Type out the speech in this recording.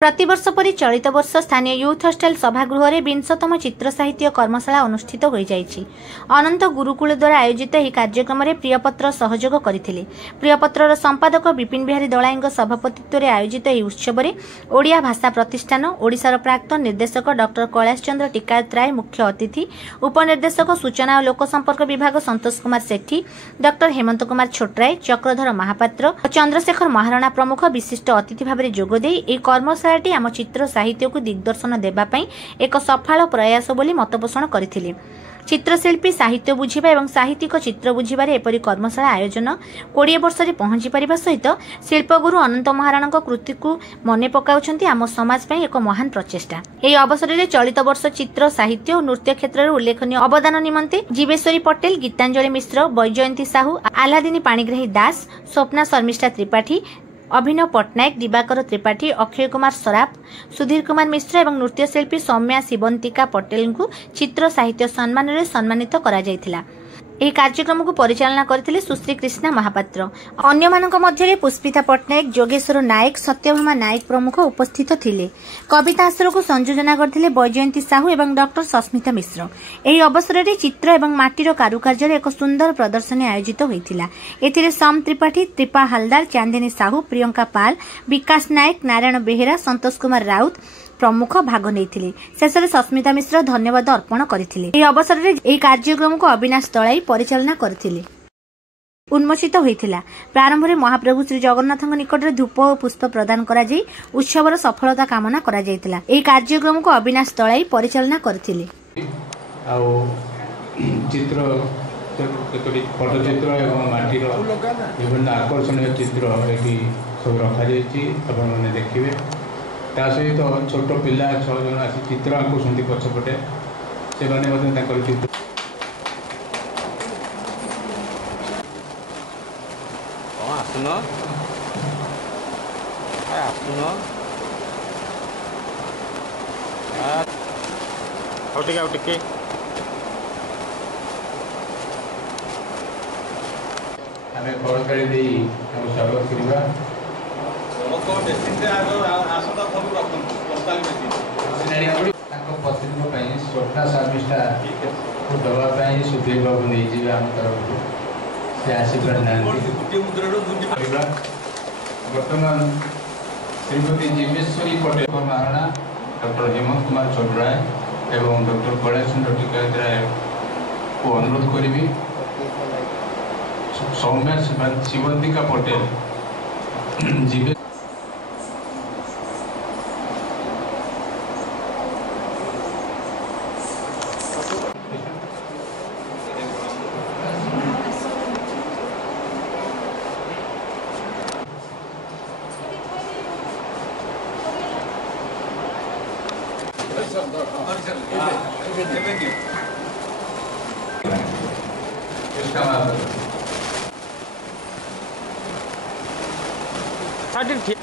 प्रतिवर्ष परि चलित वर्ष स्थानीय यूथ हस्टेल सभागृह में 20तम चित्र साहित्य कर्मशाला अनुष्ठित हो जाइछि। अनंत गुरुकुल द्वारा आयोजित यह कार्यक्रम में प्रियपत्र सहयोग करथिले। प्रियपत्रर संपादक विपिन बिहारी दलाईଙ୍କ सभापतित्व में आयोजित यह उत्सव में ओडिया भाषा प्रतिष्ठान ओडिशार प्राक्तन निर्देशक डॉक्टर कैलाश चंद्र टिकायत राय मुख्य अतिथि, उपनिर्देशक सूचना और लोकसंपर्क विभाग संतोष कुमार सेठी, डॉक्टर हेमंत कुमार छोटराय, चक्रधर महापात्र, चंद्रशेखर महाराणा प्रमुख विशिष्ट अतिथि भाव में जोगदे यह कर्मशाला आम चित्र साहित्य को दिग्दर्शन देवाई एक सफल प्रयास बोली मतपोषण करथिले। चित्रशिल्पी साहित्य बुझिबा एवं साहित्यिक चित्र बुझिबारे एपरि कर्मशाला आयोजन 20 वर्ष रे पहुंची परिबा सहित शिल्पगुरु अनंत महाराणा कृति को मने पकाउछंती आम समाज पई एक महान प्रचेष्टा। एही अवसर में चलित वर्ष चित्र साहित्य और नृत्य क्षेत्र में उल्लेखनीय अवदान निमंते जीवेश्वरी पटेल, गीतांजलि मिश्र, बैजयंती साहू, आलादिनी पाणिग्राही दास, स्वप्ना शर्मिष्ठा त्रिपाठी, अभिनव पट्टनायक, दिवाकर त्रिपाठी, अक्षय कुमार सराफ, सुधीर कुमार मिश्र और नृत्यशिल्पी सौम्या शिवंतिका पटेल को चित्र साहित्य सम्मान में सम्मानित करा जायथिला। यह कार्यक्रम को परिचालना करथिले सुश्री कृष्णा महापात्र। अन्य मानक मध्यरे पुष्पिता पट्टनायक, जोगेश्वर नायक, सत्यभामा नायक प्रमुख उपस्थित थिले। कविता आश्र को संयोजना करथिले बैजयंती साहू एवं डॉक्टर सस्मिता मिश्र। एही अवसर में चित्र एवं माटीर कारुकार्य एक सुंदर प्रदर्शनी आयोजित होइथिला। एथिरे सम त्रिपाठी, त्रिपा हालदार, चांदिनी साहू, प्रियंका पाल, विकास नायक, नारायण बेहेरा, संतोष कुमार राउत प्रमुख भाग नहीं। शेष में सस्मिता मिश्र धन्यवाद अर्पण करथिले। एही अवसर में यह कार्यक्रम को अविनाश दलाई परिचालना करथिले। उन्मोचित होइथिला। प्रारंभ में महाप्रभु श्री जगन्नाथ निकट में धूप और पुष्प प्रदान करा जाई उत्सवर सफलता कामना करा जायतिला। एही कार्यक्रम को अविनाश दलाई परिचालना करथिले। चित्र पटचित्र एवं माटीर विभिन्न आकर्षणीय चित्र ये सब रखा जाइए देखिए। ता सहित छोट पिला 6 जन आसी चित्र आंकुंट पछपटे से चित्र आम खड़खाड़ी स्वागत करवा स्वप्ना शर्मिष्ठा को दवाई सुधीर बाबू नहीं आम तरफ से आसीपार बर्तमान श्रीमती जीवेश्वरी पटेल महाराणा, डॉक्टर हेमंत कुमार छोटराय एवं डॉक्टर कैलाश चंद्र टिकायत राय को अनुरोध करी सौम्या शिवंतिका पटेल जीवे ठीक।